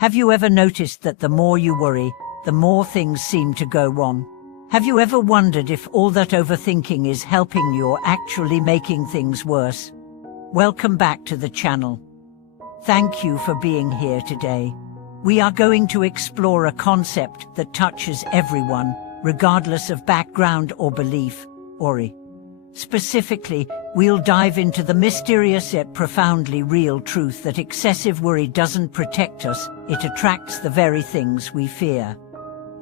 Have you ever noticed that the more you worry, the more things seem to go wrong? Have you ever wondered if all that overthinking is helping you or actually making things worse? Welcome back to the channel. Thank you for being here today. We are going to explore a concept that touches everyone, regardless of background or belief, worry. Specifically, we'll dive into the mysterious yet profoundly real truth that excessive worry doesn't protect us, it attracts the very things we fear.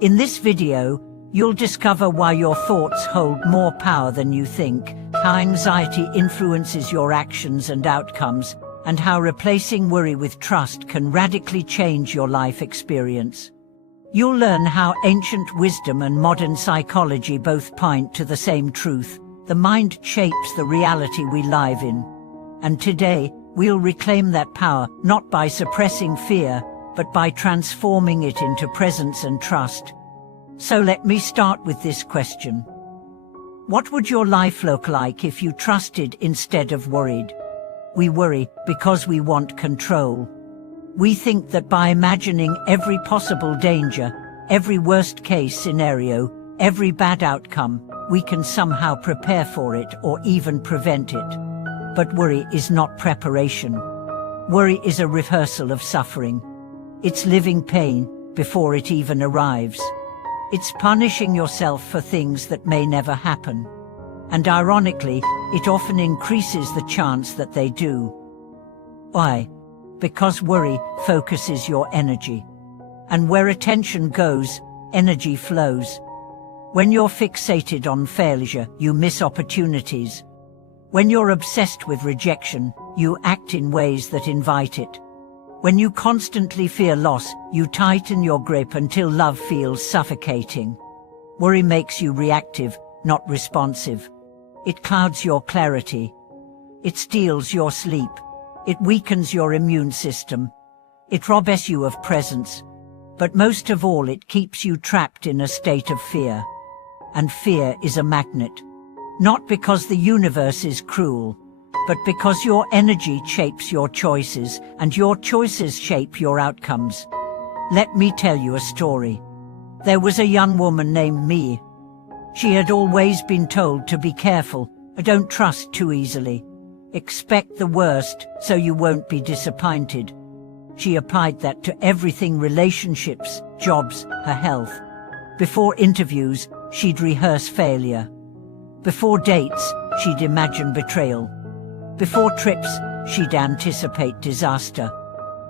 In this video, you'll discover why your thoughts hold more power than you think, how anxiety influences your actions and outcomes, and how replacing worry with trust can radically change your life experience. You'll learn how ancient wisdom and modern psychology both point to the same truth: the mind shapes the reality we live in. And today, we'll reclaim that power, not by suppressing fear, but by transforming it into presence and trust. So let me start with this question. What would your life look like if you trusted instead of worried? We worry because we want control. We think that by imagining every possible danger, every worst-case scenario, every bad outcome, we can somehow prepare for it or even prevent it. But worry is not preparation. Worry is a rehearsal of suffering. It's living pain before it even arrives. It's punishing yourself for things that may never happen. And ironically, it often increases the chance that they do. Why? Because worry focuses your energy. And where attention goes, energy flows. When you're fixated on failure, you miss opportunities. When you're obsessed with rejection, you act in ways that invite it. When you constantly fear loss, you tighten your grip until love feels suffocating. Worry makes you reactive, not responsive. It clouds your clarity. It steals your sleep. It weakens your immune system. It robs you of presence. But most of all, it keeps you trapped in a state of fear. And fear is a magnet. Not because the universe is cruel, but because your energy shapes your choices, and your choices shape your outcomes. Let me tell you a story. There was a young woman named Mia. She had always been told to be careful, don't trust too easily. Expect the worst, so you won't be disappointed. She applied that to everything: relationships, jobs, her health. Before interviews, she'd rehearse failure. Before dates, she'd imagine betrayal. Before trips, she'd anticipate disaster.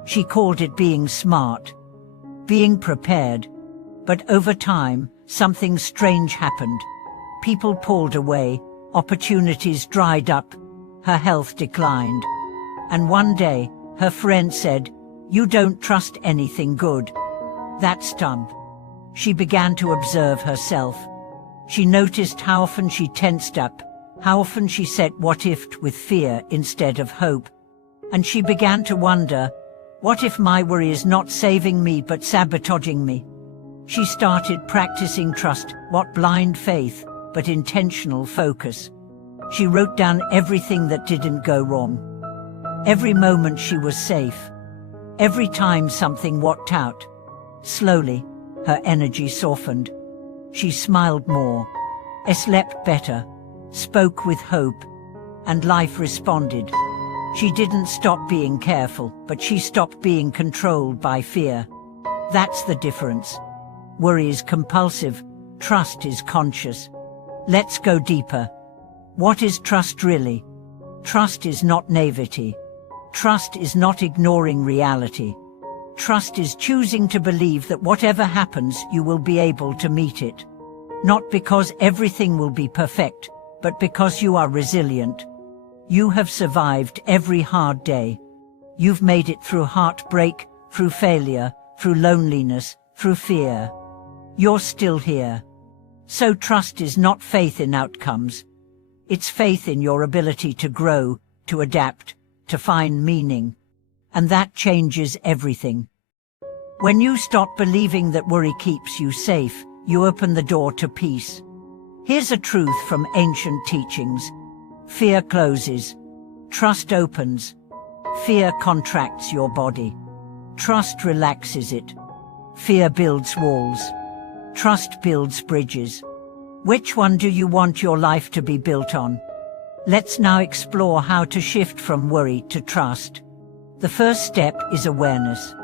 She called it being smart, being prepared. But over time, something strange happened. People pulled away, opportunities dried up, her health declined. And one day, her friend said, "You don't trust anything good." That stung. She began to observe herself. She noticed how often she tensed up, how often she said what if with fear instead of hope. And she began to wonder, what if my worry is not saving me but sabotaging me? She started practicing trust, not blind faith, but intentional focus. She wrote down everything that didn't go wrong. Every moment she was safe. Every time something worked out. Slowly, her energy softened. She smiled more, slept better, spoke with hope, and life responded. She didn't stop being careful, but she stopped being controlled by fear. That's the difference. Worry is compulsive, trust is conscious. Let's go deeper. What is trust really? Trust is not naivety. Trust is not ignoring reality. Trust is choosing to believe that whatever happens, you will be able to meet it. Not because everything will be perfect, but because you are resilient. You have survived every hard day. You've made it through heartbreak, through failure, through loneliness, through fear. You're still here. So trust is not faith in outcomes. It's faith in your ability to grow, to adapt, to find meaning. And that changes everything. When you stop believing that worry keeps you safe, you open the door to peace. Here's a truth from ancient teachings. Fear closes. Trust opens. Fear contracts your body. Trust relaxes it. Fear builds walls. Trust builds bridges. Which one do you want your life to be built on? Let's now explore how to shift from worry to trust. The first step is awareness.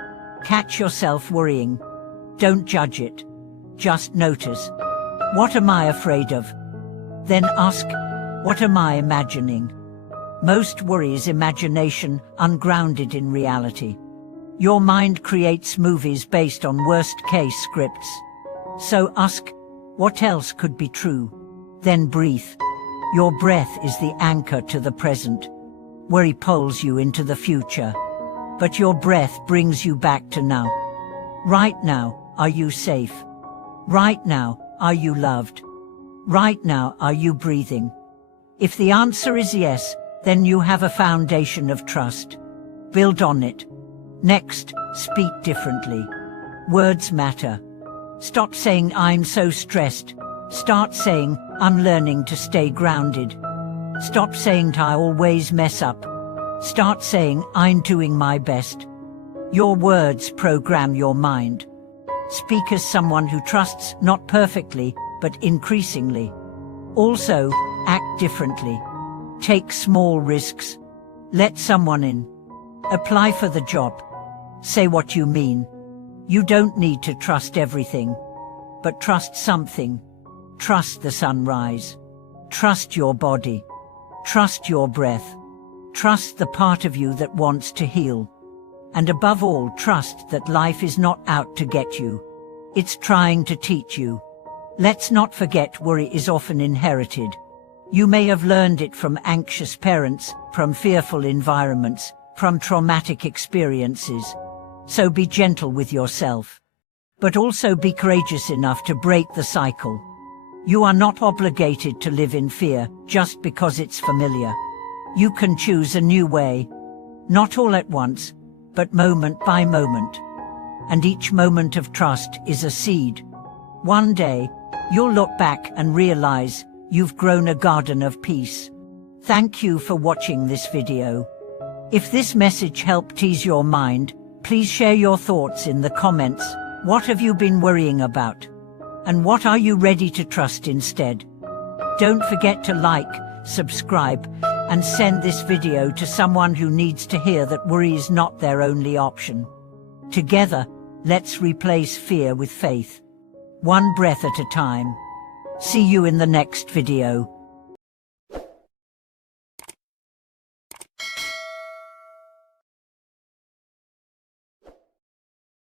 Catch yourself worrying. Don't judge it. Just notice. What am I afraid of? Then ask, what am I imagining? Most worry is imagination, ungrounded in reality. Your mind creates movies based on worst-case scripts. So ask, what else could be true? Then breathe. Your breath is the anchor to the present. Worry pulls you into the future. But your breath brings you back to now. Right now, are you safe? Right now, are you loved? Right now, are you breathing? If the answer is yes, then you have a foundation of trust. Build on it. Next, speak differently. Words matter. Stop saying, I'm so stressed. Start saying, I'm learning to stay grounded. Stop saying, I always mess up. Start saying, I'm doing my best. Your words program your mind. Speak as someone who trusts, not perfectly, but increasingly. Also, act differently. Take small risks. Let someone in. Apply for the job. Say what you mean. You don't need to trust everything, but trust something. Trust the sunrise. Trust your body. Trust your breath. Trust the part of you that wants to heal. And above all, trust that life is not out to get you. It's trying to teach you. Let's not forget, worry is often inherited. You may have learned it from anxious parents, from fearful environments, from traumatic experiences. So be gentle with yourself. But also be courageous enough to break the cycle. You are not obligated to live in fear just because it's familiar. You can choose a new way. Not all at once, but moment by moment. And each moment of trust is a seed. One day, you'll look back and realize you've grown a garden of peace. Thank you for watching this video. If this message helped ease your mind, please share your thoughts in the comments. What have you been worrying about? And what are you ready to trust instead? Don't forget to like, subscribe, and send this video to someone who needs to hear that worry is not their only option. Together, let's replace fear with faith. One breath at a time. See you in the next video.